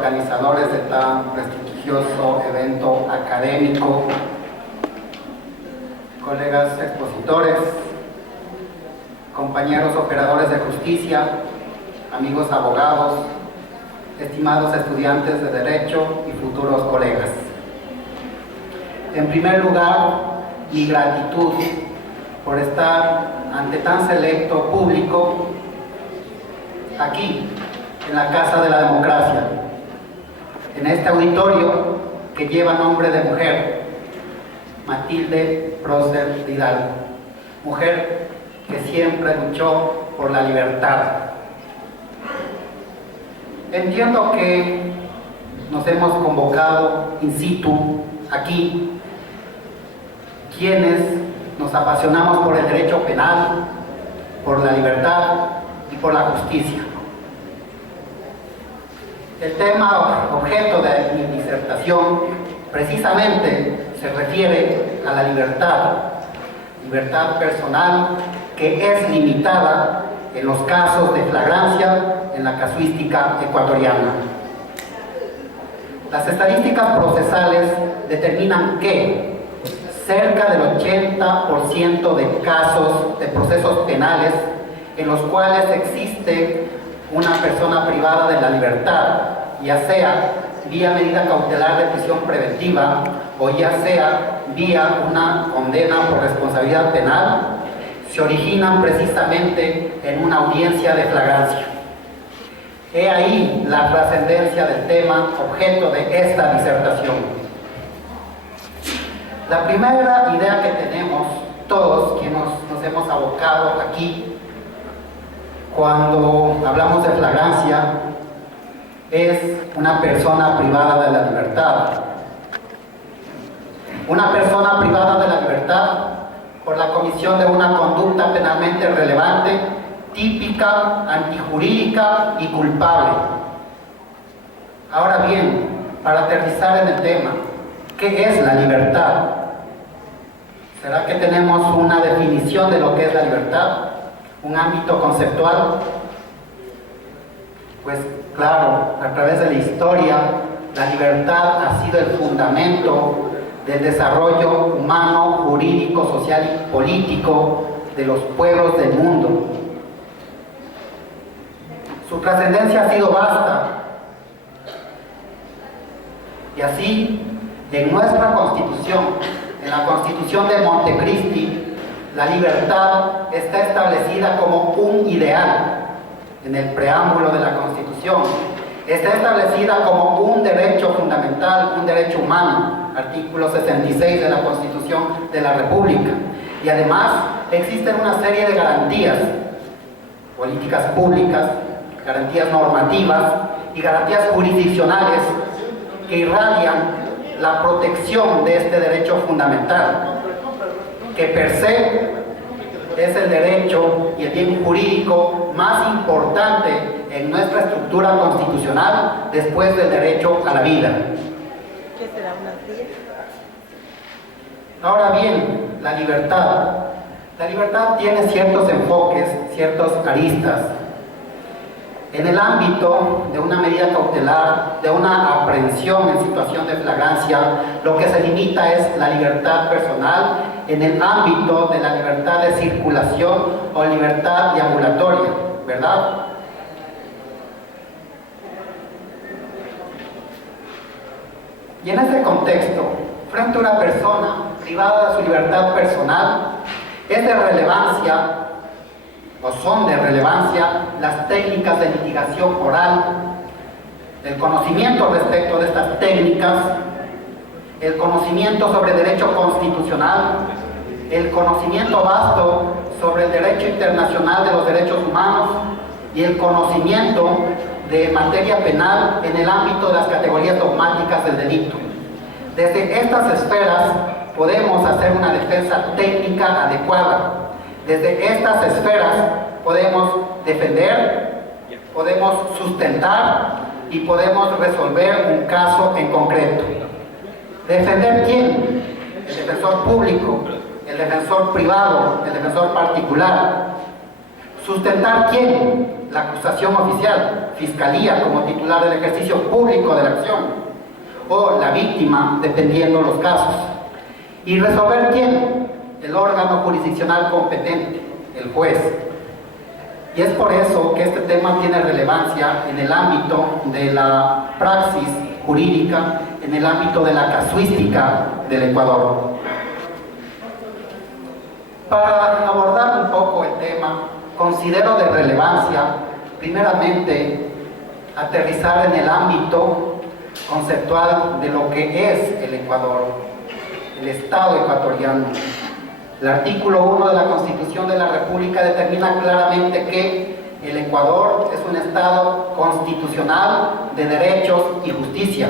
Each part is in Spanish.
organizadores de tan prestigioso evento académico, colegas expositores, compañeros operadores de justicia, amigos abogados, estimados estudiantes de Derecho y futuros colegas. En primer lugar, mi gratitud por estar ante tan selecto público aquí, en la Casa de la Democracia, en este auditorio que lleva nombre de mujer, Matilde Prócer Hidalgo, mujer que siempre luchó por la libertad. Entiendo que nos hemos convocado in situ aquí, quienes nos apasionamos por el derecho penal, por la libertad y por la justicia. El tema objeto de mi disertación precisamente se refiere a la libertad personal que es limitada en los casos de flagrancia en la casuística ecuatoriana. Las estadísticas procesales determinan que cerca del 80% de casos de procesos penales en los cuales existe una persona privada de la libertad, ya sea vía medida cautelar de prisión preventiva o ya sea vía una condena por responsabilidad penal, se originan precisamente en una audiencia de flagrancia. He ahí la trascendencia del tema objeto de esta disertación. La primera idea que tenemos todos quienes nos hemos abocado aquí cuando hablamos de flagrancia es una persona privada de la libertad. Una persona privada de la libertad por la comisión de una conducta penalmente relevante, típica, antijurídica y culpable. Ahora bien, para aterrizar en el tema, ¿qué es la libertad? ¿Será que tenemos una definición de lo que es la libertad? ¿Un ámbito conceptual? Pues claro, a través de la historia, la libertad ha sido el fundamento del desarrollo humano, jurídico, social y político de los pueblos del mundo. Su trascendencia ha sido vasta. Y así, en nuestra Constitución, en la Constitución de Montecristi, la libertad está establecida como un ideal. En el preámbulo de la Constitución está establecida como un derecho fundamental, un derecho humano, artículo 66 de la Constitución de la República. Y además existen una serie de garantías, políticas públicas, garantías normativas y garantías jurisdiccionales que irradian la protección de este derecho fundamental, que per se es el derecho y el bien jurídico más importante en nuestra estructura constitucional después del derecho a la vida. ¿Qué será unas 10? Ahora bien, la libertad tiene ciertos enfoques, ciertos aristas. En el ámbito de una medida cautelar, de una aprehensión en situación de flagrancia, lo que se limita es la libertad personal en el ámbito de la libertad de circulación o libertad deambulatoria, ¿verdad? Y en este contexto, frente a una persona privada de su libertad personal, es de relevancia o son de relevancia las técnicas de litigación oral, el conocimiento respecto de estas técnicas, el conocimiento sobre derecho constitucional, el conocimiento vasto sobre el derecho internacional de los derechos humanos y el conocimiento de materia penal en el ámbito de las categorías dogmáticas del delito. Desde estas esferas podemos hacer una defensa técnica adecuada. Desde estas esferas podemos defender, podemos sustentar y podemos resolver un caso en concreto. ¿Defender quién? El defensor público, el defensor privado, el defensor particular. ¿Sustentar quién? La acusación oficial, fiscalía como titular del ejercicio público de la acción, o la víctima, dependiendo los casos. ¿Y resolver quién? El órgano jurisdiccional competente, el juez. Y es por eso que este tema tiene relevancia en el ámbito de la praxis jurídica, en el ámbito de la casuística del Ecuador. Para abordar un poco el tema, considero de relevancia, primeramente, aterrizar en el ámbito conceptual de lo que es el Ecuador, el Estado ecuatoriano. El artículo 1 de la Constitución de la República determina claramente que el Ecuador es un Estado constitucional de derechos y justicia.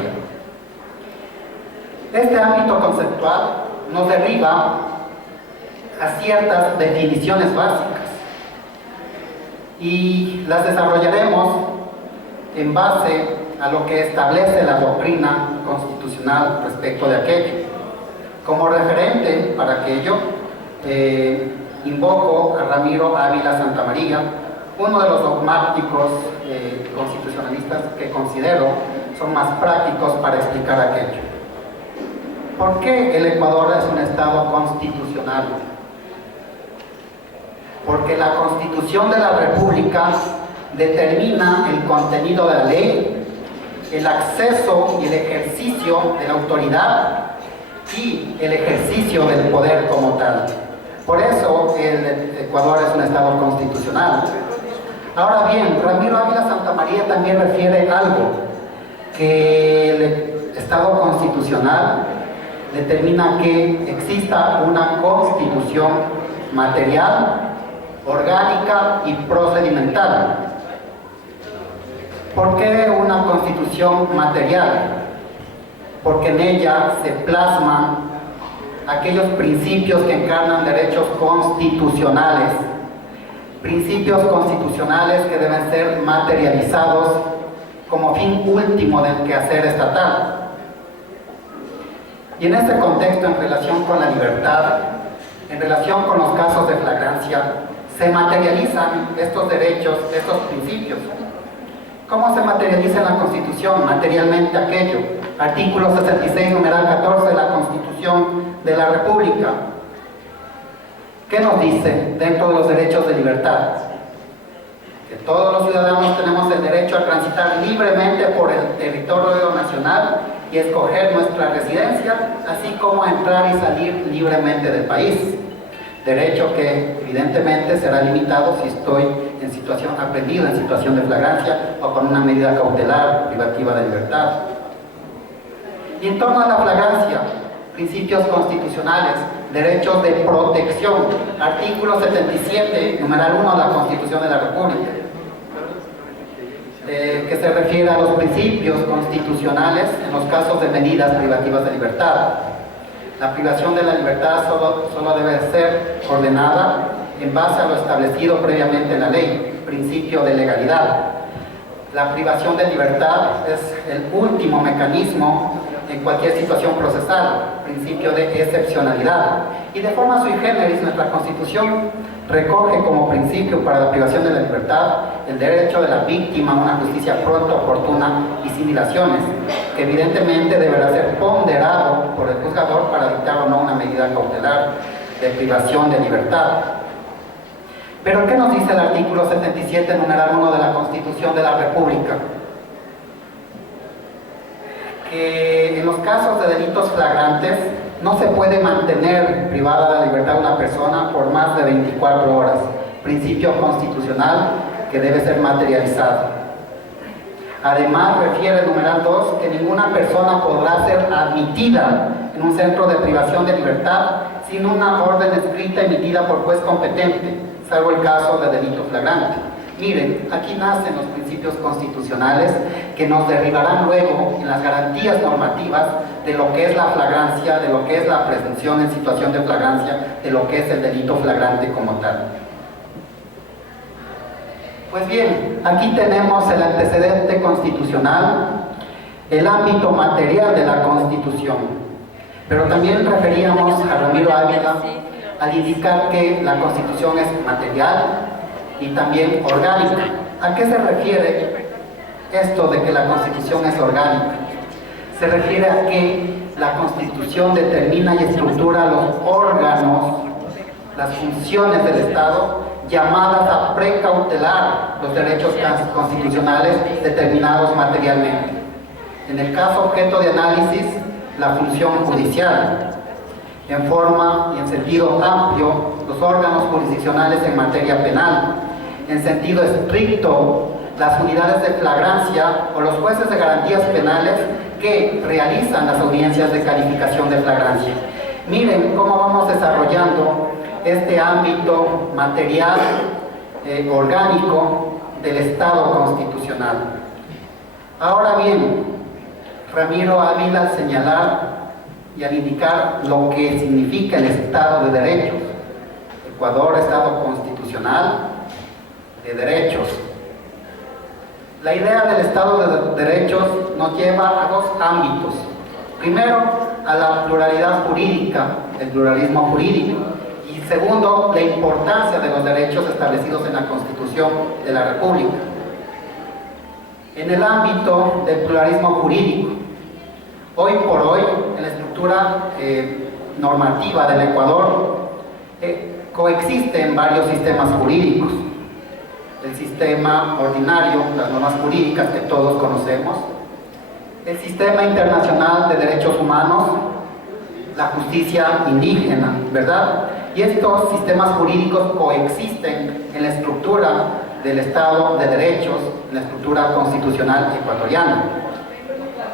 Este ámbito conceptual nos deriva a ciertas definiciones básicas y las desarrollaremos en base a lo que establece la doctrina constitucional respecto de aquello. Como referente para aquello, invoco a Ramiro Ávila Santamaría, uno de los dogmáticos constitucionalistas que considero son más prácticos para explicar aquello. ¿Por qué el Ecuador es un Estado constitucional? Porque la Constitución de la República determina el contenido de la ley, el acceso y el ejercicio de la autoridad y el ejercicio del poder como tal. Por eso el Ecuador es un Estado constitucional. Ahora bien, Ramiro Ávila Santamaría también refiere algo, que el Estado constitucional determina que exista una constitución material, orgánica y procedimental. ¿Por qué una constitución material? Porque en ella se plasman aquellos principios que encarnan derechos constitucionales, principios constitucionales que deben ser materializados como fin último del quehacer estatal. Y en este contexto, en relación con la libertad, en relación con los casos de flagrancia, se materializan estos derechos, estos principios. ¿Cómo se materializa en la Constitución? Materialmente aquello. Artículo 66, numeral 14 de la Constitución de la República. ¿Qué nos dice dentro de los derechos de libertad? Que todos los ciudadanos tenemos el derecho a transitar libremente por el territorio nacional y escoger nuestra residencia, así como a entrar y salir libremente del país. Derecho que evidentemente será limitado si estoy en situación aprendido, en situación de flagrancia o con una medida cautelar privativa de libertad. Y en torno a la flagrancia, principios constitucionales, derechos de protección, artículo 77, numeral 1 de la Constitución de la República, que se refiere a los principios constitucionales en los casos de medidas privativas de libertad. La privación de la libertad solo debe ser ordenada en base a lo establecido previamente en la ley, principio de legalidad. La privación de libertad es el último mecanismo en cualquier situación procesal, principio de excepcionalidad. Y de forma sui generis, nuestra Constitución recoge como principio para la privación de la libertad el derecho de la víctima a una justicia pronta, oportuna y sin dilaciones, que evidentemente deberá ser ponderado por el juzgador para dictar o no una medida cautelar de privación de libertad. Pero ¿qué nos dice el artículo 77, numeral 1 de la Constitución de la República? Que en los casos de delitos flagrantes no se puede mantener privada de la libertad de una persona por más de 24 horas, principio constitucional que debe ser materializado. Además, refiere el numeral 2 que ninguna persona podrá ser admitida en un centro de privación de libertad sin una orden escrita emitida por juez competente, salvo el caso de delito flagrante. Miren, aquí nacen los principios constitucionales que nos derivarán luego en las garantías normativas de lo que es la flagrancia, de lo que es la presunción en situación de flagrancia, de lo que es el delito flagrante como tal. Pues bien, aquí tenemos el antecedente constitucional, el ámbito material de la Constitución, pero también referíamos a Ramiro Ávila al indicar que la Constitución es material, y también orgánica. ¿A qué se refiere esto de que la Constitución es orgánica? Se refiere a que la Constitución determina y estructura los órganos, las funciones del Estado llamadas a precautelar los derechos constitucionales determinados materialmente. En el caso objeto de análisis, la función judicial. En forma y en sentido amplio, los órganos jurisdiccionales en materia penal. En sentido estricto, las unidades de flagrancia o los jueces de garantías penales que realizan las audiencias de calificación de flagrancia. Miren cómo vamos desarrollando este ámbito material orgánico del Estado constitucional. Ahora bien, Ramiro Ávila, al señalar y al indicar lo que significa el Estado de Derechos, Ecuador, Estado constitucional de derechos. La idea del Estado de Derechos nos lleva a dos ámbitos. Primero, a la pluralidad jurídica, el pluralismo jurídico. Y segundo, la importancia de los derechos establecidos en la Constitución de la República. En el ámbito del pluralismo jurídico, hoy por hoy, en la estructura normativa del Ecuador, coexisten varios sistemas jurídicos. El sistema ordinario, las normas jurídicas que todos conocemos, el sistema internacional de derechos humanos, la justicia indígena, ¿verdad? Y estos sistemas jurídicos coexisten en la estructura del Estado de Derechos, en la estructura constitucional ecuatoriana.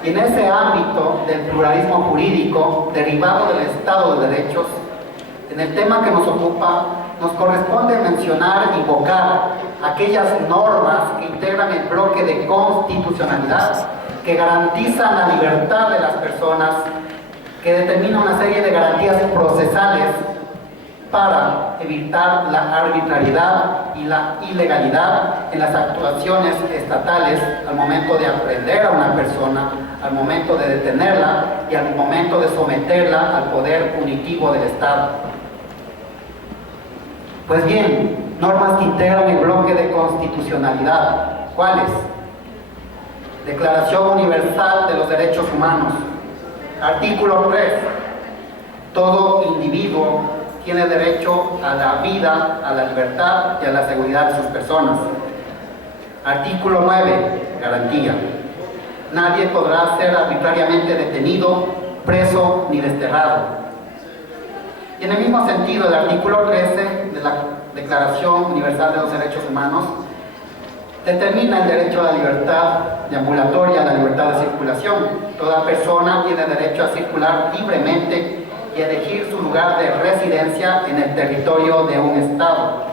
Y en ese ámbito del pluralismo jurídico derivado del Estado de Derechos, en el tema que nos ocupa, nos corresponde mencionar e invocar aquellas normas que integran el bloque de constitucionalidad, que garantizan la libertad de las personas, que determina una serie de garantías procesales para evitar la arbitrariedad y la ilegalidad en las actuaciones estatales al momento de aprehender a una persona, al momento de detenerla y al momento de someterla al poder punitivo del Estado. Pues bien, normas que integran el bloque de constitucionalidad. ¿Cuáles? Declaración Universal de los Derechos Humanos. Artículo 3. Todo individuo tiene derecho a la vida, a la libertad y a la seguridad de sus personas. Artículo 9. Garantía. Nadie podrá ser arbitrariamente detenido, preso ni desterrado. Y en el mismo sentido, el artículo 13 de la Declaración Universal de los Derechos Humanos determina el derecho a la libertad deambulatoria, a la libertad de circulación. Toda persona tiene derecho a circular libremente y a elegir su lugar de residencia en el territorio de un Estado.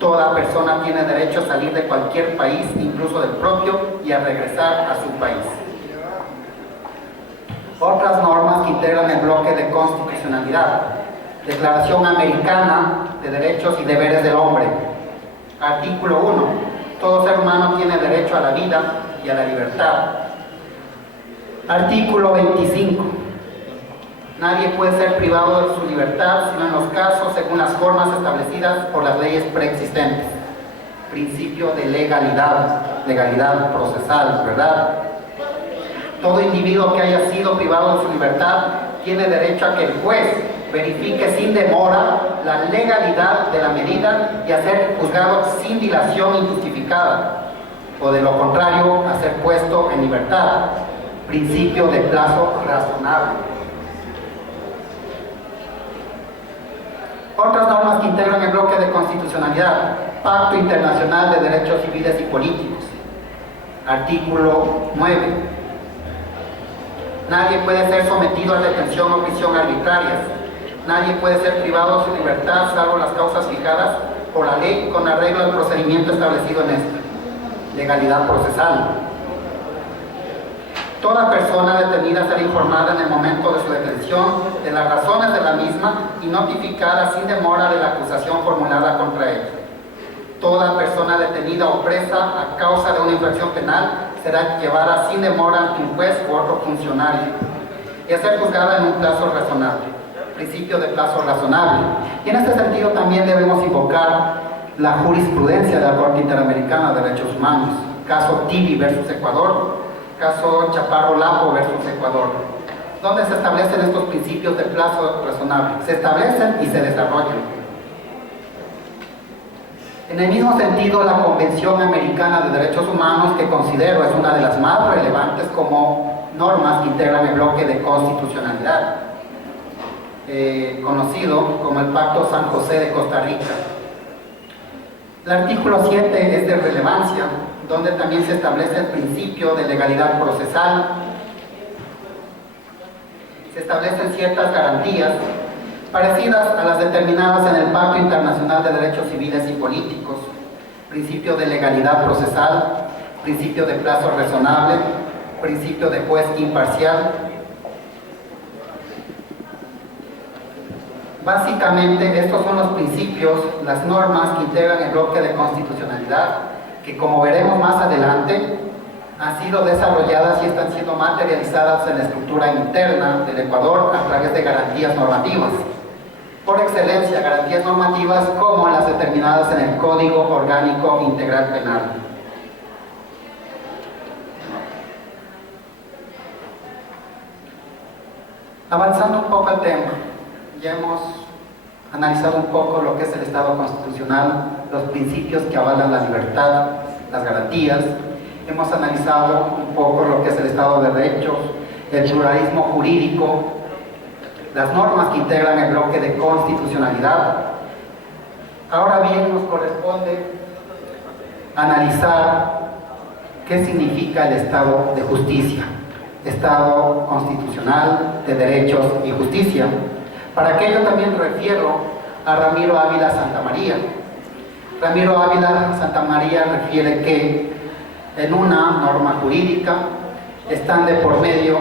Toda persona tiene derecho a salir de cualquier país, incluso del propio, y a regresar a su país. Otras normas que integran el bloque de constitucionalidad. Declaración Americana de Derechos y Deberes del Hombre. Artículo 1. Todo ser humano tiene derecho a la vida y a la libertad. Artículo 25. Nadie puede ser privado de su libertad sino en los casos según las formas establecidas por las leyes preexistentes. Principio de legalidad, legalidad procesal, ¿verdad? Todo individuo que haya sido privado de su libertad tiene derecho a que el juez verifique sin demora la legalidad de la medida y a ser juzgado sin dilación injustificada, o de lo contrario, a ser puesto en libertad. Principio de plazo razonable. Otras normas que integran el bloque de constitucionalidad. Pacto Internacional de Derechos Civiles y Políticos. Artículo 9. Nadie puede ser sometido a detención o prisión arbitrarias. Nadie puede ser privado de su libertad salvo las causas fijadas por la ley con arreglo al procedimiento establecido en esta. Legalidad procesal. Toda persona detenida será informada en el momento de su detención de las razones de la misma y notificada sin demora de la acusación formulada contra ella. Toda persona detenida o presa a causa de una infracción penal será llevada sin demora ante un juez u otro funcionario y a ser juzgada en un plazo razonable. Principio de plazo razonable. Y en este sentido también debemos invocar la jurisprudencia de la Corte Interamericana de Derechos Humanos, caso Tibi versus Ecuador, caso Chaparro Lapo versus Ecuador, donde se establecen estos principios de plazo razonable, se establecen y se desarrollan. En el mismo sentido, la Convención Americana de Derechos Humanos, que considero es una de las más relevantes como normas que integran el bloque de constitucionalidad, conocido como el Pacto San José de Costa Rica. El artículo 7 es de relevancia, donde también se establece el principio de legalidad procesal. Se establecen ciertas garantías parecidas a las determinadas en el Pacto Internacional de Derechos Civiles y Políticos, principio de legalidad procesal, principio de plazo razonable, principio de juez imparcial. Básicamente, estos son los principios, las normas que integran el bloque de constitucionalidad, que como veremos más adelante, han sido desarrolladas y están siendo materializadas en la estructura interna del Ecuador a través de garantías normativas. Por excelencia, garantías normativas como las determinadas en el Código Orgánico Integral Penal. Avanzando un poco al tema, ya hemos analizado un poco lo que es el Estado constitucional, los principios que avalan la libertad, las garantías. Hemos analizado un poco lo que es el Estado de Derecho, el pluralismo jurídico, las normas que integran el bloque de constitucionalidad. Ahora bien, nos corresponde analizar qué significa el Estado de justicia, Estado constitucional de derechos y justicia. Para aquello también refiero a Ramiro Ávila Santamaría. Ramiro Ávila Santamaría refiere que en una norma jurídica están de por medio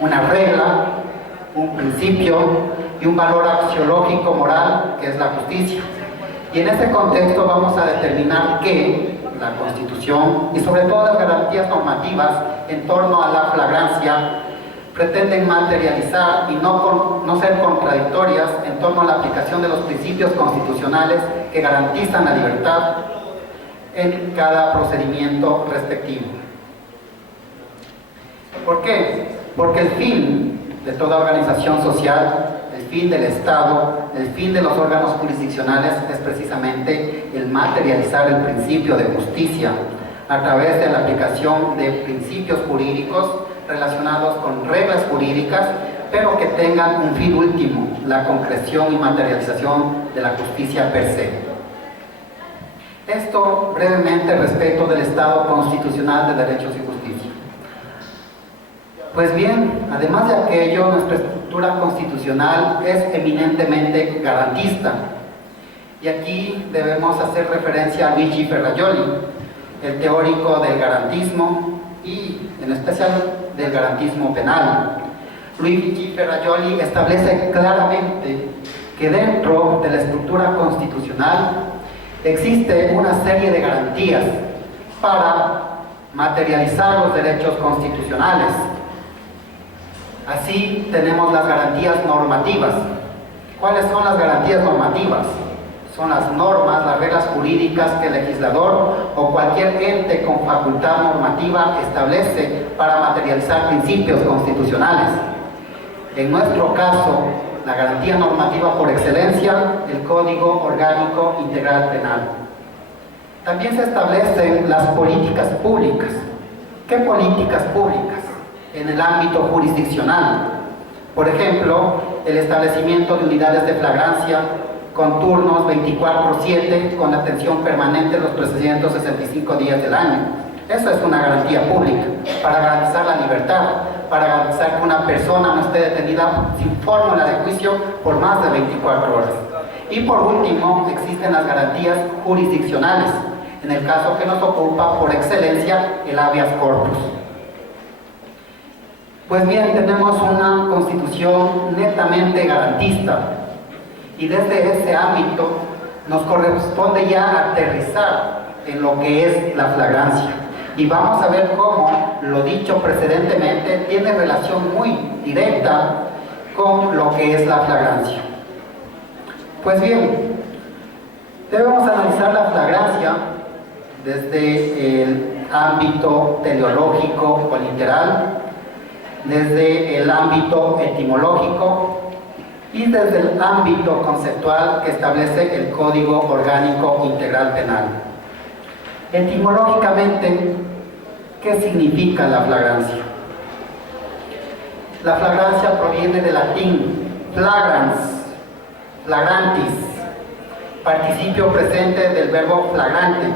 una regla, un principio y un valor axiológico moral, que es la justicia. Y en ese contexto vamos a determinar que la Constitución y sobre todo las garantías normativas en torno a la flagrancia pretenden materializar y no ser contradictorias en torno a la aplicación de los principios constitucionales que garantizan la libertad en cada procedimiento respectivo. ¿Por qué? Porque el fin de toda organización social, el fin del Estado, el fin de los órganos jurisdiccionales es precisamente el materializar el principio de justicia a través de la aplicación de principios jurídicos relacionados con reglas jurídicas, pero que tengan un fin último, la concreción y materialización de la justicia per se. Esto brevemente respecto del Estado constitucional de derechos y justicia. Pues bien, además de aquello, nuestra estructura constitucional es eminentemente garantista. Y aquí debemos hacer referencia a Luigi Ferrajoli, el teórico del garantismo y en especial del garantismo penal. Luigi Ferrajoli establece claramente que dentro de la estructura constitucional existe una serie de garantías para materializar los derechos constitucionales. Así tenemos las garantías normativas. ¿Cuáles son las garantías normativas? Son las normas, las reglas jurídicas que el legislador o cualquier ente con facultad normativa establece para materializar principios constitucionales. En nuestro caso, la garantía normativa por excelencia, el Código Orgánico Integral Penal. También se establecen las políticas públicas. ¿Qué políticas públicas? En el ámbito jurisdiccional. Por ejemplo, el establecimiento de unidades de flagrancia con turnos 24/7, con atención permanente los 365 días del año. Eso es una garantía pública, para garantizar la libertad, para garantizar que una persona no esté detenida sin fórmula de juicio por más de 24 horas. Y por último, existen las garantías jurisdiccionales, en el caso que nos ocupa por excelencia el habeas corpus. Pues bien, tenemos una constitución netamente garantista y desde ese ámbito nos corresponde ya aterrizar en lo que es la flagrancia. Y vamos a ver cómo lo dicho precedentemente tiene relación muy directa con lo que es la flagrancia. Pues bien, Debemos analizar la flagrancia desde el ámbito teleológico o literal, desde el ámbito etimológico y desde el ámbito conceptual que establece el Código Orgánico Integral Penal. Etimológicamente, ¿qué significa la flagrancia? La flagrancia proviene del latín flagrans, flagrantis, participio presente del verbo flagrante,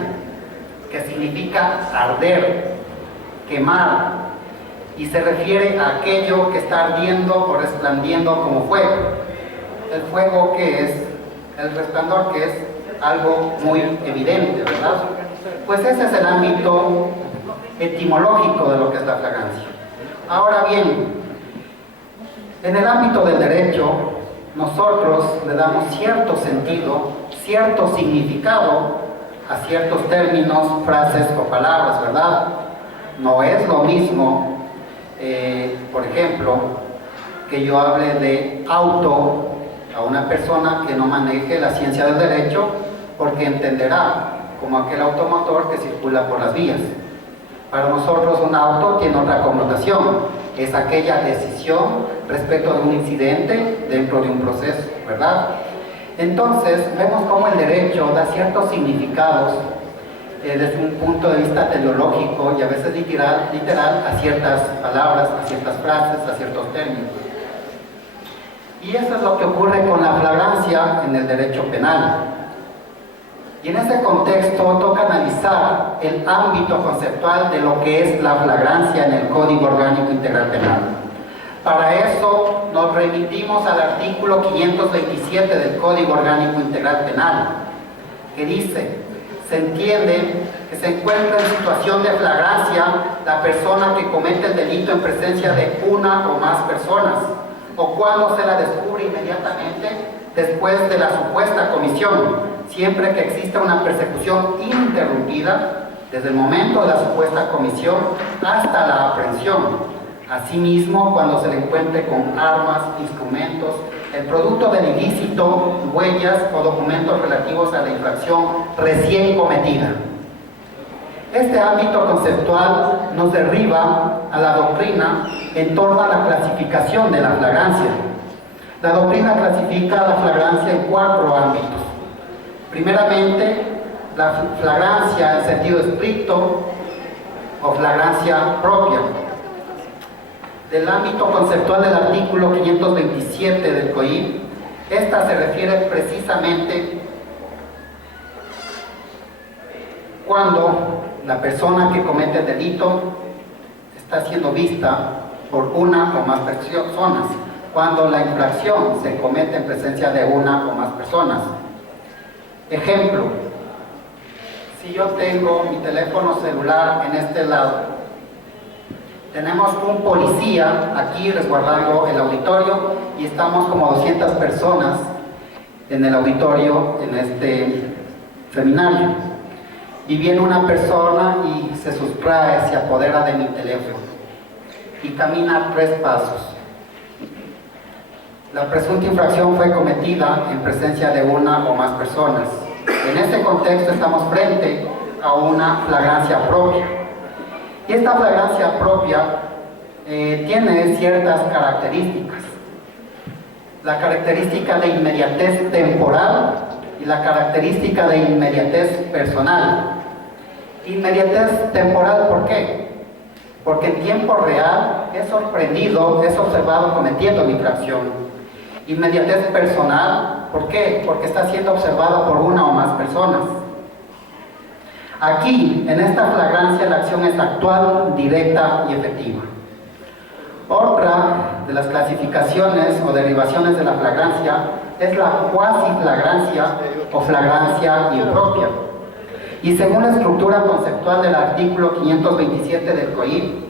que significa arder, quemar, y se refiere a aquello que está ardiendo o resplandiendo como fuego. El fuego, que es el resplandor, que es algo muy evidente, ¿verdad? Pues ese es el ámbito etimológico de lo que es la flagrancia. Ahora bien, en el ámbito del derecho, nosotros le damos cierto sentido, cierto significado a ciertos términos, frases o palabras, ¿verdad? No es lo mismo, por ejemplo, que yo hable de auto a una persona que no maneje la ciencia del derecho, porque entenderá como aquel automotor que circula por las vías. Para nosotros un auto tiene otra connotación, es aquella decisión respecto de un incidente dentro de un proceso, ¿verdad? Entonces vemos cómo el derecho da ciertos significados desde un punto de vista teleológico y a veces literal a ciertas palabras, a ciertas frases, a ciertos términos. Y eso es lo que ocurre con la flagrancia en el derecho penal. Y en ese contexto toca analizar el ámbito conceptual de lo que es la flagrancia en el Código Orgánico Integral Penal. Para eso nos remitimos al artículo 527 del Código Orgánico Integral Penal, que dice: se entiende que se encuentra en situación de flagrancia la persona que comete el delito en presencia de una o más personas, o cuando se la descubre inmediatamente después de la supuesta comisión, siempre que exista una persecución ininterrumpida desde el momento de la supuesta comisión hasta la aprehensión. Asimismo, cuando se le encuentre con armas, instrumentos, el producto del ilícito, huellas o documentos relativos a la infracción recién cometida. Este ámbito conceptual nos derriba a la doctrina en torno a la clasificación de la flagrancia. La doctrina clasifica la flagrancia en 4 ámbitos. Primeramente, la flagrancia en sentido estricto o flagrancia propia. Del ámbito conceptual del artículo 527 del COIP, esta se refiere precisamente cuando la persona que comete el delito está siendo vista por una o más personas, cuando la infracción se comete en presencia de una o más personas. Ejemplo, si yo tengo mi teléfono celular en este lado, tenemos un policía aquí resguardando el auditorio y estamos como 200 personas en el auditorio en este seminario. Y viene una persona y se sustrae, se apodera de mi teléfono y camina 3 pasos. La presunta infracción fue cometida en presencia de una o más personas. En este contexto estamos frente a una flagrancia propia. Y esta flagrancia propia tiene ciertas características. La característica de inmediatez temporal y la característica de inmediatez personal. Inmediatez temporal, ¿por qué? Porque en tiempo real es sorprendido, es observado cometiendo la infracción. Inmediatez personal, ¿por qué? Porque está siendo observado por una o más personas. Aquí, en esta flagrancia, la acción es actual, directa y efectiva. Otra de las clasificaciones o derivaciones de la flagrancia es la cuasi-flagrancia o flagrancia impropia. Y según la estructura conceptual del artículo 527 del COIP,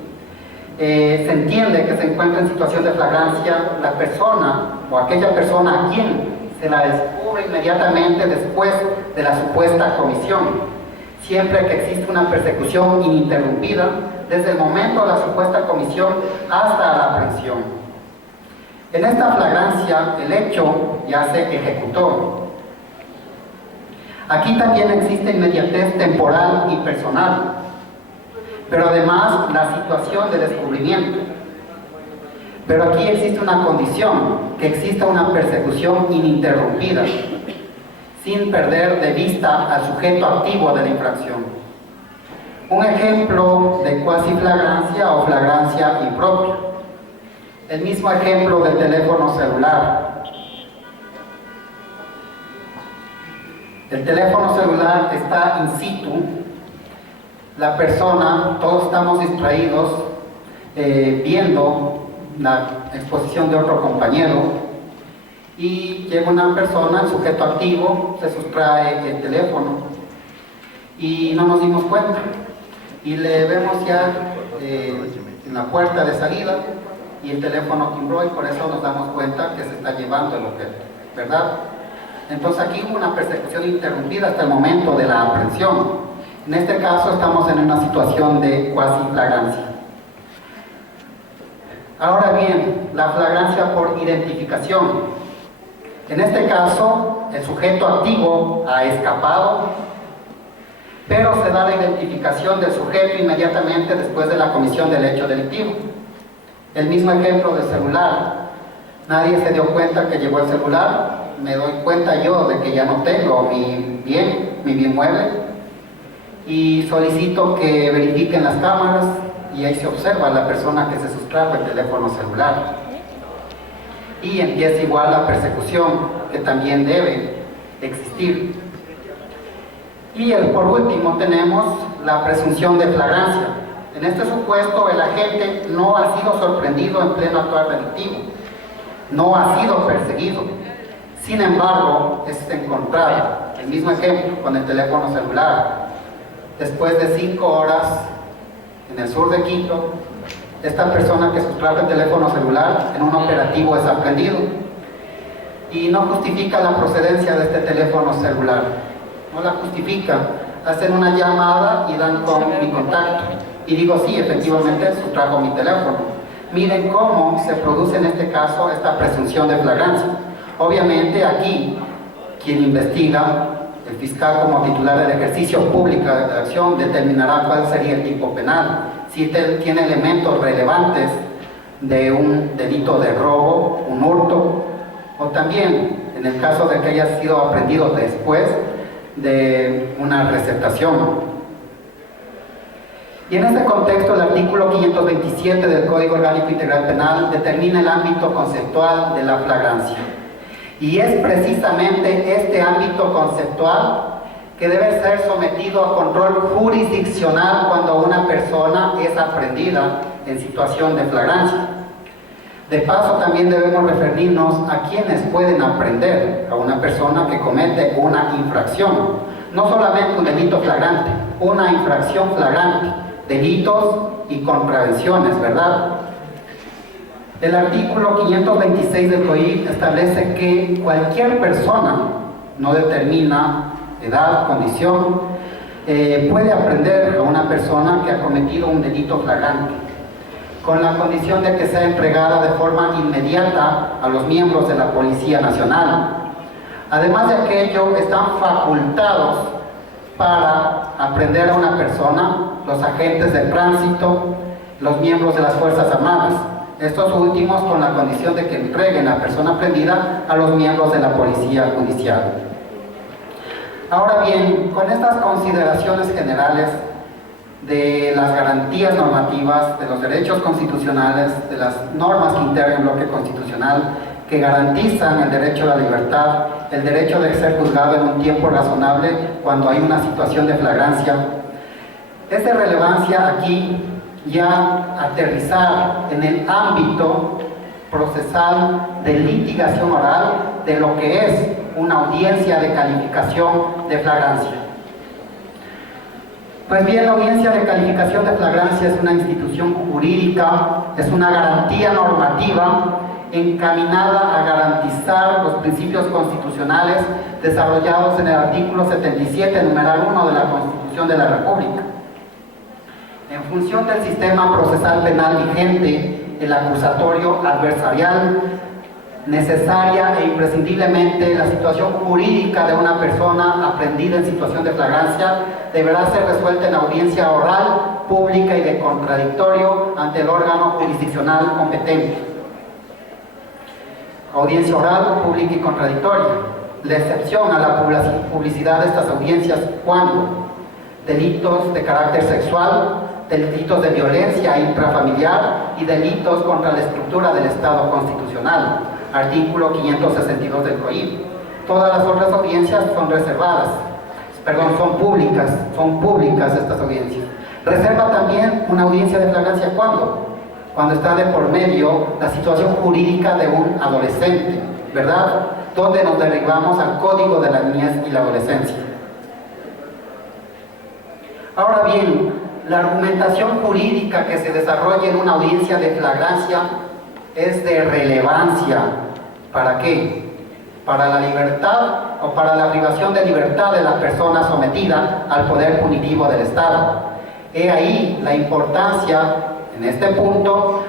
se entiende que se encuentra en situación de flagrancia la persona o aquella persona a quien se la descubre inmediatamente después de la supuesta comisión, siempre que existe una persecución ininterrumpida desde el momento de la supuesta comisión hasta la aprehensión. En esta flagrancia el hecho ya se ejecutó. Aquí también existe inmediatez temporal y personal, pero además la situación de descubrimiento. Pero aquí existe una condición, que exista una persecución ininterrumpida, sin perder de vista al sujeto activo de la infracción. Un ejemplo de cuasi flagrancia o flagrancia impropia. El mismo ejemplo del teléfono celular. El teléfono celular está in situ, la persona, todos estamos distraídos viendo la exposición de otro compañero, y llega una persona, el sujeto activo, se sustrae el teléfono y no nos dimos cuenta, y le vemos ya en la puerta de salida y el teléfono timbró, y por eso nos damos cuenta que se está llevando el objeto, ¿verdad? Entonces aquí hubo una persecución interrumpida hasta el momento de la aprehensión. En este caso estamos en una situación de cuasi flagrancia. Ahora bien, la flagrancia por identificación. En este caso, el sujeto activo ha escapado, pero se da la identificación del sujeto inmediatamente después de la comisión del hecho delictivo. El mismo ejemplo del celular. Nadie se dio cuenta que llevó el celular, me doy cuenta yo de que ya no tengo mi bien mueble, y solicito que verifiquen las cámaras, y ahí se observa la persona que se sustrajo el teléfono celular. Y empieza igual la persecución, que también debe existir. Y por último tenemos la presunción de flagrancia. En este supuesto el agente no ha sido sorprendido en pleno actuar delictivo, no ha sido perseguido. Sin embargo, es encontrado, el mismo ejemplo con el teléfono celular. Después de 5 horas en el sur de Quito, esta persona que sustrajo el teléfono celular en un operativo es aprendido, y no justifica la procedencia de este teléfono celular, no la justifica. Hacen una llamada y dan con mi contacto, y digo, sí, efectivamente sustrajo mi teléfono. Miren cómo se produce en este caso esta presunción de flagrancia. Obviamente aquí quien investiga, el fiscal como titular del ejercicio público de la acción, determinará cuál sería el tipo penal, si tiene elementos relevantes de un delito de robo, un hurto, o también en el caso de que haya sido aprehendido después de una receptación. Y en este contexto el artículo 527 del Código Orgánico Integral Penal determina el ámbito conceptual de la flagrancia. Y es precisamente este ámbito conceptual que debe ser sometido a control jurisdiccional cuando una persona es aprehendida en situación de flagrancia. De paso, también debemos referirnos a quienes pueden aprehender a una persona que comete una infracción. No solamente un delito flagrante, una infracción flagrante, delitos y contravenciones, ¿verdad? El artículo 526 del COIP establece que cualquier persona, no determina edad, condición, puede aprehender a una persona que ha cometido un delito flagrante, con la condición de que sea entregada de forma inmediata a los miembros de la Policía Nacional. Además de aquello, están facultados para aprehender a una persona los agentes de tránsito, los miembros de las Fuerzas Armadas. Estos últimos con la condición de que entreguen a la persona aprehendida a los miembros de la Policía Judicial. Ahora bien, con estas consideraciones generales de las garantías normativas, de los derechos constitucionales, de las normas que integran el bloque constitucional, que garantizan el derecho a la libertad, el derecho de ser juzgado en un tiempo razonable cuando hay una situación de flagrancia, es de relevancia aquí ya aterrizar en el ámbito procesal de litigación oral de lo que es una audiencia de calificación de flagrancia. Pues bien, la audiencia de calificación de flagrancia es una institución jurídica, es una garantía normativa encaminada a garantizar los principios constitucionales desarrollados en el artículo 77, numeral 1 de la Constitución de la República. En función del sistema procesal penal vigente, el acusatorio adversarial necesaria e imprescindiblemente la situación jurídica de una persona aprendida en situación de flagrancia deberá ser resuelta en audiencia oral, pública y de contradictorio ante el órgano jurisdiccional competente. Audiencia oral, pública y contradictoria. La excepción a la publicidad de estas audiencias cuando delitos de carácter sexual, delitos de violencia intrafamiliar y delitos contra la estructura del Estado constitucional, artículo 562 del COIP. Todas las otras audiencias son reservadas, son públicas estas audiencias. Reserva también una audiencia de flagrancia cuando está de por medio la situación jurídica de un adolescente, ¿verdad? Donde nos derivamos al Código de la Niñez y la Adolescencia. Ahora bien, la argumentación jurídica que se desarrolla en una audiencia de flagrancia es de relevancia. ¿Para qué? Para la libertad o para la privación de libertad de la persona sometida al poder punitivo del Estado. He ahí la importancia, en este punto,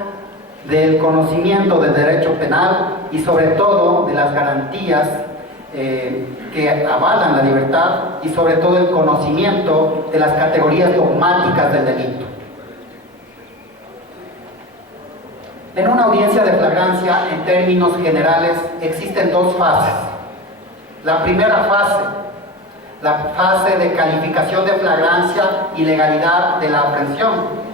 del conocimiento del derecho penal y sobre todo de las garantías que avalan la libertad y sobre todo el conocimiento de las categorías dogmáticas del delito. En una audiencia de flagrancia, en términos generales, existen dos fases. La primera fase, la fase de calificación de flagrancia y legalidad de la aprehensión.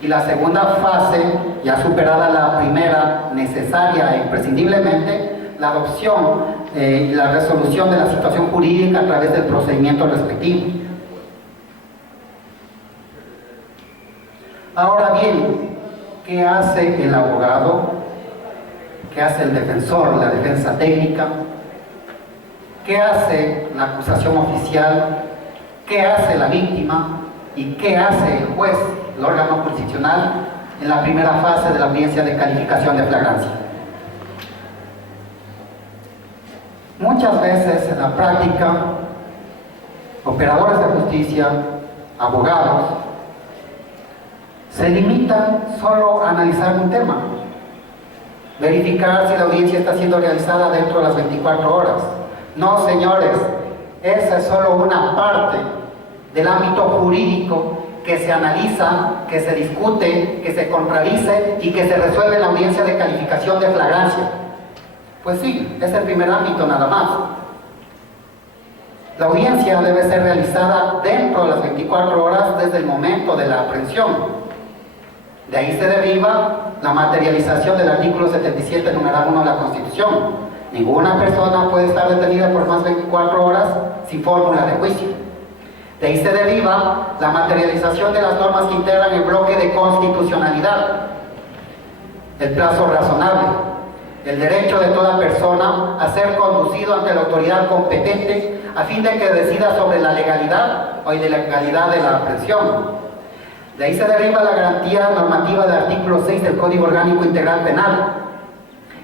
Y la segunda fase, ya superada la primera, necesaria e imprescindiblemente, la adopción y la resolución de la situación jurídica a través del procedimiento respectivo. Ahora bien, ¿qué hace el abogado? ¿Qué hace el defensor, la defensa técnica? ¿Qué hace la acusación oficial? ¿Qué hace la víctima? ¿Y qué hace el juez, el órgano jurisdiccional, en la primera fase de la audiencia de calificación de flagrancia? Muchas veces en la práctica, operadores de justicia, abogados, se limitan solo a analizar un tema, verificar si la audiencia está siendo realizada dentro de las 24 horas. No, señores, esa es solo una parte del ámbito jurídico que se analiza, que se discute, que se contradice y que se resuelve en la audiencia de calificación de flagrancia. Pues sí, es el primer ámbito nada más. La audiencia debe ser realizada dentro de las 24 horas desde el momento de la aprehensión. De ahí se deriva la materialización del artículo 77, numeral 1 de la Constitución. Ninguna persona puede estar detenida por más de 24 horas sin fórmula de juicio. De ahí se deriva la materialización de las normas que integran el bloque de constitucionalidad, el plazo razonable, el derecho de toda persona a ser conducido ante la autoridad competente a fin de que decida sobre la legalidad o ilegalidad de la aprehensión. De ahí se deriva la garantía normativa del artículo 6 del Código Orgánico Integral Penal.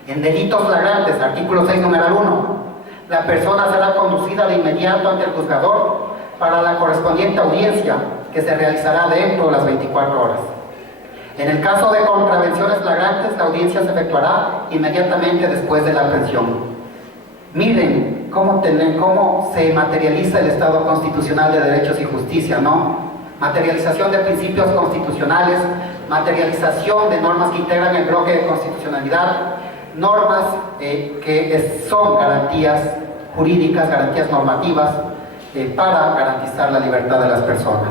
En delitos flagrantes, artículo 6, numeral 1, la persona será conducida de inmediato ante el juzgador para la correspondiente audiencia que se realizará dentro de las 24 horas. En el caso de contravenciones flagrantes, la audiencia se efectuará inmediatamente después de la aprehensión. Miren cómo se materializa el Estado constitucional de derechos y justicia, ¿no? Materialización de principios constitucionales, materialización de normas que integran el bloque de constitucionalidad, normas que son garantías jurídicas, garantías normativas para garantizar la libertad de las personas.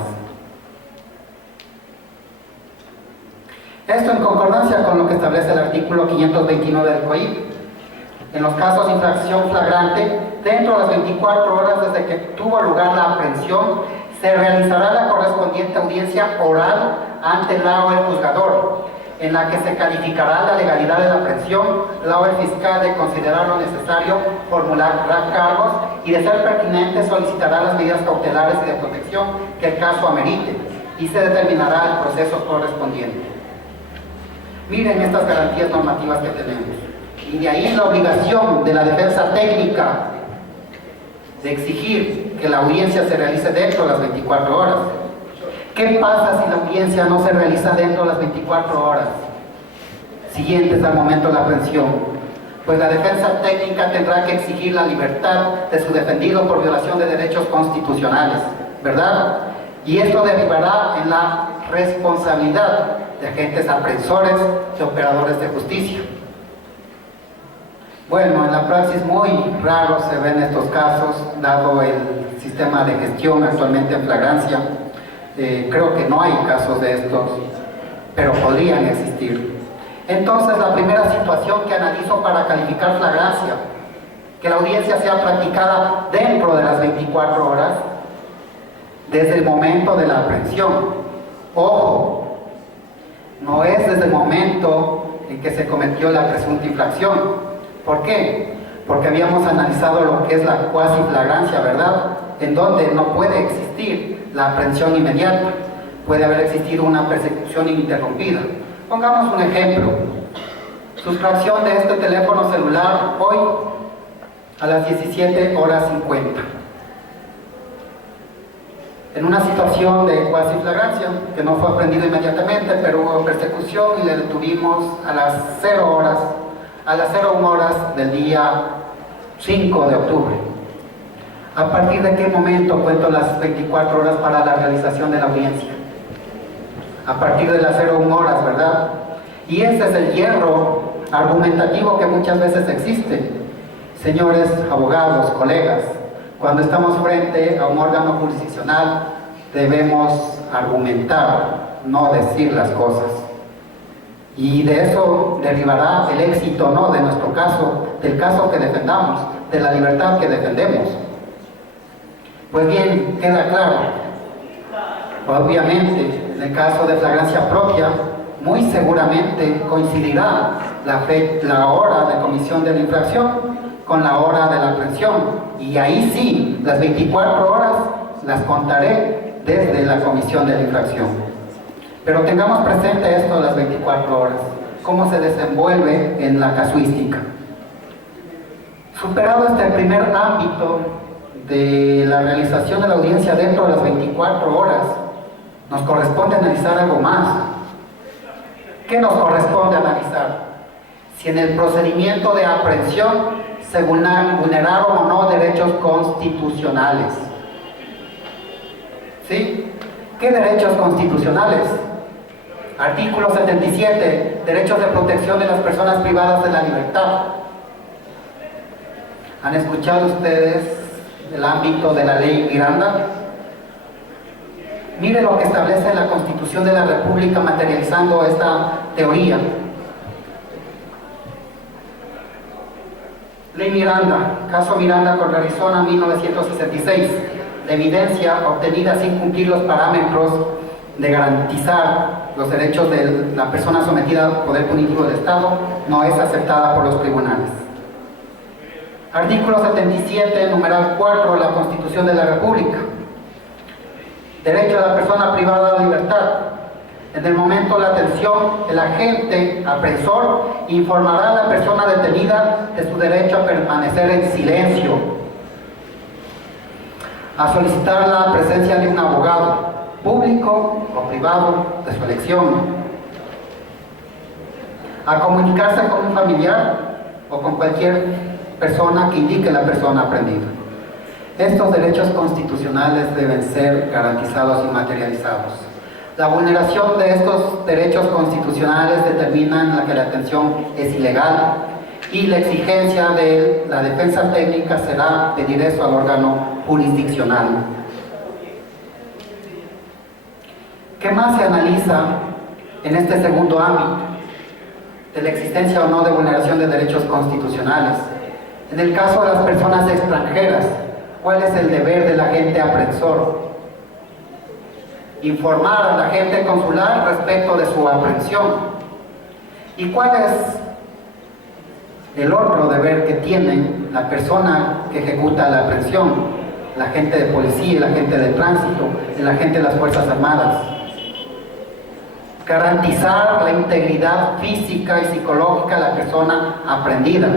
Esto en concordancia con lo que establece el artículo 529 del COIP. En los casos de infracción flagrante, dentro de las 24 horas desde que tuvo lugar la aprehensión, se realizará la correspondiente audiencia oral ante el lado del juzgador, en la que se calificará la legalidad de la aprehensión, el lado del fiscal de considerar lo necesario, formular cargos y de ser pertinente solicitará las medidas cautelares y de protección que el caso amerite y se determinará el proceso correspondiente. Miren estas garantías normativas que tenemos. Y de ahí la obligación de la defensa técnica de exigir que la audiencia se realice dentro de las 24 horas. ¿Qué pasa si la audiencia no se realiza dentro de las 24 horas siguientes al momento de la aprehensión? pues la defensa técnica tendrá que exigir la libertad de su defendido por violación de derechos constitucionales, ¿verdad? Y esto derivará en la responsabilidad de agentes aprensores, de operadores de justicia. Bueno, en la praxis muy raro se ven estos casos, dado el sistema de gestión actualmente en flagrancia. Creo que no hay casos de estos, pero podrían existir. Entonces, la primera situación que analizo para calificar flagrancia, que la audiencia sea practicada dentro de las 24 horas, desde el momento de la aprehensión. Ojo, no es desde el momento en que se cometió la presunta infracción. ¿Por qué? Porque habíamos analizado lo que es la cuasi flagrancia, ¿verdad? En donde no puede existir la aprehensión inmediata, puede haber existido una persecución ininterrumpida. Pongamos un ejemplo: sustracción de este teléfono celular hoy a las 17 horas 50. En una situación de cuasi flagrancia, que no fue aprendido inmediatamente, pero hubo persecución y le detuvimos a las 0 horas, a las 01 horas del día 5 de octubre. ¿A partir de qué momento cuento las 24 horas para la realización de la audiencia? A partir de las 01 horas, ¿verdad? Y ese es el hierro argumentativo que muchas veces existe. Señores abogados, colegas, cuando estamos frente a un órgano jurisdiccional debemos argumentar, no decir las cosas. Y de eso derivará el éxito, ¿no?, de nuestro caso, del caso que defendamos, de la libertad que defendemos. Pues bien, queda claro, obviamente, en el caso de flagrancia propia, muy seguramente coincidirá la hora de comisión de la infracción con la hora de la aprehensión, y ahí sí, las 24 horas las contaré desde la comisión de la infracción. Pero tengamos presente esto de las 24 horas, cómo se desenvuelve en la casuística. Superado este primer ámbito de la realización de la audiencia dentro de las 24 horas, nos corresponde analizar algo más. ¿Qué nos corresponde analizar? Si en el procedimiento de aprehensión se vulneraron o no derechos constitucionales. ¿Sí? ¿Qué derechos constitucionales? Artículo 77, derechos de protección de las personas privadas de la libertad. ¿Han escuchado ustedes el ámbito de la ley Miranda? Mire lo que establece la Constitución de la República materializando esta teoría. Ley Miranda, caso Miranda contra Arizona, 1966. La evidencia obtenida sin cumplir los parámetros de garantizar los derechos de la persona sometida al poder punitivo del Estado no es aceptada por los tribunales. Artículo 77, numeral 4 de la Constitución de la República. Derecho de la persona privada de libertad. En el momento de la atención, el agente aprensor informará a la persona detenida de su derecho a permanecer en silencio, a solicitar la presencia de un abogado, público o privado de su elección, a comunicarse con un familiar o con cualquier persona que indique la persona aprendida. Estos derechos constitucionales deben ser garantizados y materializados. La vulneración de estos derechos constitucionales determina que la atención es ilegal y la exigencia de la defensa técnica será pedir eso al órgano jurisdiccional. ¿Qué más se analiza en este segundo ámbito de la existencia o no de vulneración de derechos constitucionales? En el caso de las personas extranjeras, ¿cuál es el deber del agente aprensor? Informar al agente consular respecto de su aprehensión. ¿Y cuál es el otro deber que tiene la persona que ejecuta la aprehensión? El agente de policía, el agente de tránsito, el agente de las Fuerzas Armadas. Garantizar la integridad física y psicológica de la persona aprehendida.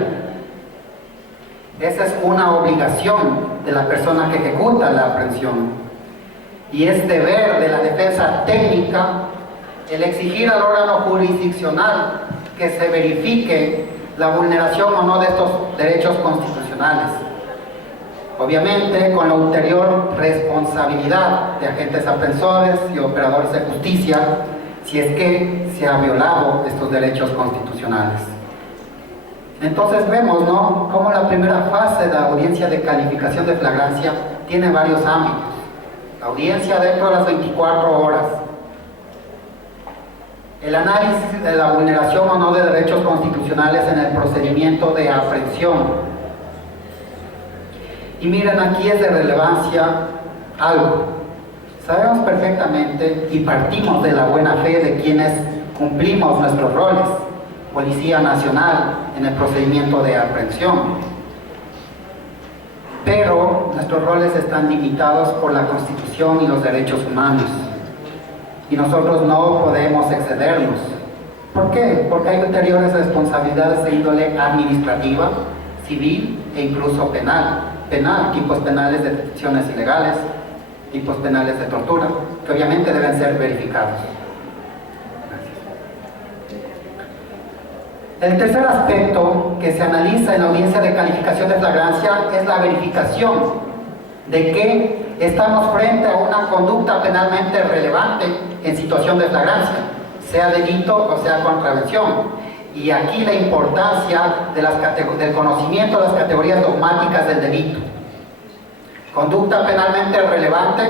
Esa es una obligación de la persona que ejecuta la aprehensión. Y es deber de la defensa técnica el exigir al órgano jurisdiccional que se verifique la vulneración o no de estos derechos constitucionales. Obviamente, con la ulterior responsabilidad de agentes aprensores y operadores de justicia, si es que se ha violado estos derechos constitucionales. Entonces vemos, ¿no?, cómo la primera fase de la audiencia de calificación de flagrancia tiene varios ámbitos. La audiencia dentro de las 24 horas, el análisis de la vulneración o no de derechos constitucionales en el procedimiento de aprehensión. Y miren, aquí es de relevancia algo. Sabemos perfectamente y partimos de la buena fe de quienes cumplimos nuestros roles, Policía Nacional, en el procedimiento de aprehensión. Pero nuestros roles están limitados por la Constitución y los derechos humanos. Y nosotros no podemos excedernos. ¿Por qué? Porque hay ulteriores responsabilidades de índole administrativa, civil e incluso penal. Tipos penales de detenciones ilegales, tipos penales de tortura, que obviamente deben ser verificados. El tercer aspecto que se analiza en la audiencia de calificación de flagrancia es la verificación de que estamos frente a una conducta penalmente relevante en situación de flagrancia, sea delito o sea contravención. Y aquí la importancia del conocimiento de las categorías dogmáticas del delito. Conducta penalmente relevante,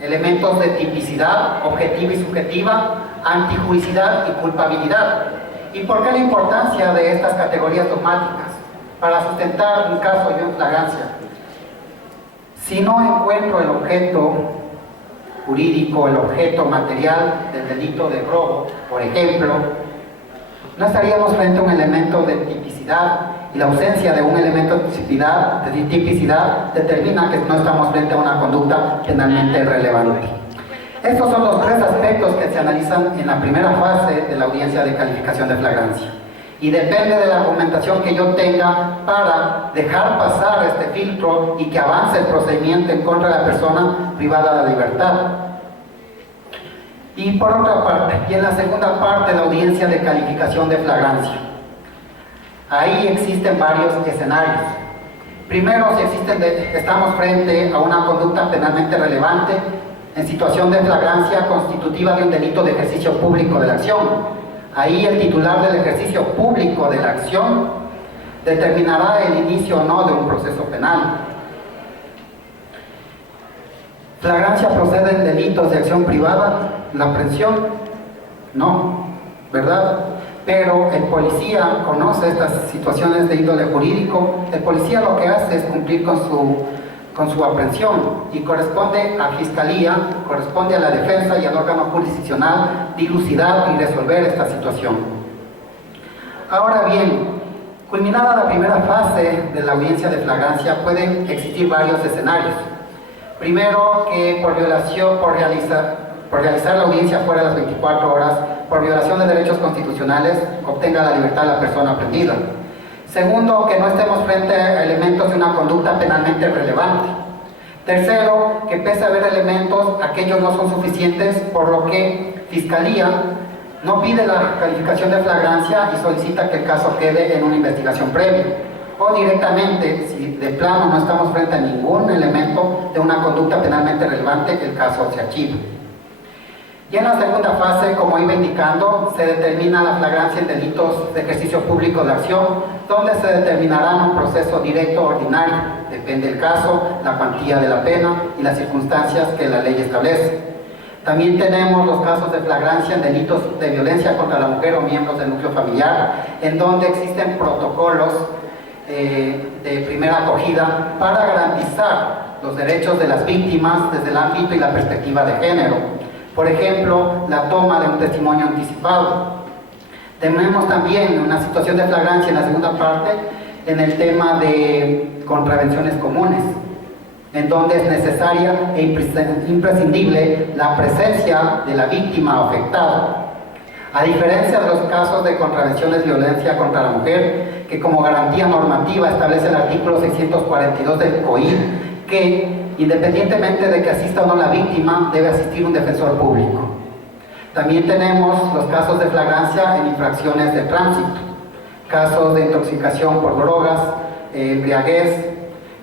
elementos de tipicidad, objetiva y subjetiva, antijuicidad y culpabilidad. ¿Y por qué la importancia de estas categorías dogmáticas? Para sustentar un caso de flagrancia. Si no encuentro el objeto jurídico, el objeto material del delito de robo, por ejemplo, no estaríamos frente a un elemento de tipicidad, y la ausencia de un elemento de tipicidad determina que no estamos frente a una conducta penalmente relevante. Estos son los tres aspectos que se analizan en la primera fase de la audiencia de calificación de flagrancia. Y depende de la argumentación que yo tenga para dejar pasar este filtro y que avance el procedimiento en contra de la persona privada de la libertad. Y por otra parte, y en la segunda parte de la audiencia de calificación de flagrancia, ahí existen varios escenarios. Primero, si estamos frente a una conducta penalmente relevante en situación de flagrancia constitutiva de un delito de ejercicio público de la acción. Ahí el titular del ejercicio público de la acción determinará el inicio o no de un proceso penal. ¿Flagrancia procede en delitos de acción privada? ¿La aprehensión? No, ¿verdad? Pero el policía conoce estas situaciones de índole jurídico. El policía lo que hace es cumplir con su aprehensión y corresponde a Fiscalía, corresponde a la defensa y al órgano jurisdiccional dilucidar y resolver esta situación. Ahora bien, culminada la primera fase de la audiencia de flagrancia, pueden existir varios escenarios. Primero, que por realizar la audiencia fuera de las 24 horas, por violación de derechos constitucionales, obtenga la libertad la persona aprendida. Segundo, que no estemos frente a elementos de una conducta penalmente relevante. Tercero, que pese a haber elementos, aquellos no son suficientes, por lo que Fiscalía no pide la calificación de flagrancia y solicita que el caso quede en una investigación previa. O directamente, si de plano no estamos frente a ningún elemento de una conducta penalmente relevante, el caso se archiva. Y en la segunda fase, como iba indicando, se determina la flagrancia en delitos de ejercicio público de acción, donde se determinará un proceso directo ordinario. Depende del caso, la cuantía de la pena y las circunstancias que la ley establece. También tenemos los casos de flagrancia en delitos de violencia contra la mujer o miembros del núcleo familiar, en donde existen protocolos de primera acogida para garantizar los derechos de las víctimas desde el ámbito y la perspectiva de género. Por ejemplo, la toma de un testimonio anticipado. Tenemos también una situación de flagrancia en la segunda parte en el tema de contravenciones comunes, en donde es necesaria e imprescindible la presencia de la víctima o afectado. A diferencia de los casos de contravenciones de violencia contra la mujer, que como garantía normativa establece el artículo 642 del COIP, que independientemente de que asista o no la víctima, debe asistir un defensor público. También tenemos los casos de flagrancia en infracciones de tránsito. casos de intoxicación por drogas, embriaguez,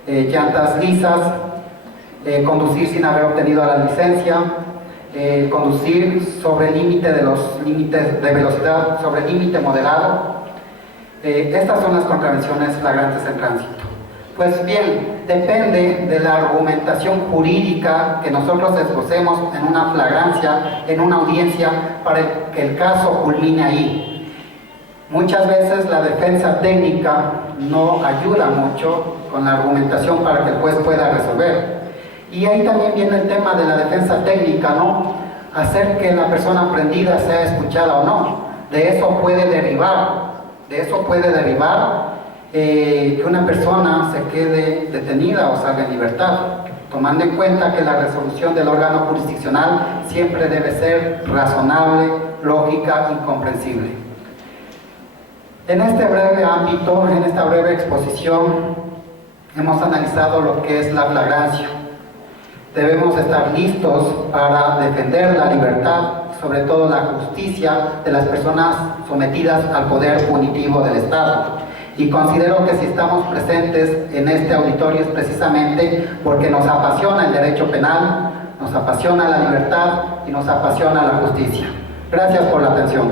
llantas lisas, conducir sin haber obtenido la licencia, conducir sobre el límite de los límites de velocidad, sobre el límite moderado. Estas son las contravenciones flagrantes en tránsito. Pues bien, depende de la argumentación jurídica que nosotros esbocemos en una flagrancia, en una audiencia, para que el caso culmine ahí. Muchas veces la defensa técnica no ayuda mucho con la argumentación para que el juez pueda resolver. Y ahí también viene el tema de la defensa técnica, ¿no? Hacer que la persona prendida sea escuchada o no. De eso puede derivar que una persona se quede detenida o salga en libertad, tomando en cuenta que la resolución del órgano jurisdiccional siempre debe ser razonable, lógica y comprensible. En este breve ámbito, en esta breve exposición, hemos analizado lo que es la flagrancia. Debemos estar listos para defender la libertad, sobre todo la justicia de las personas sometidas al poder punitivo del Estado. Y considero que si estamos presentes en este auditorio es precisamente porque nos apasiona el derecho penal, nos apasiona la libertad y nos apasiona la justicia. Gracias por la atención.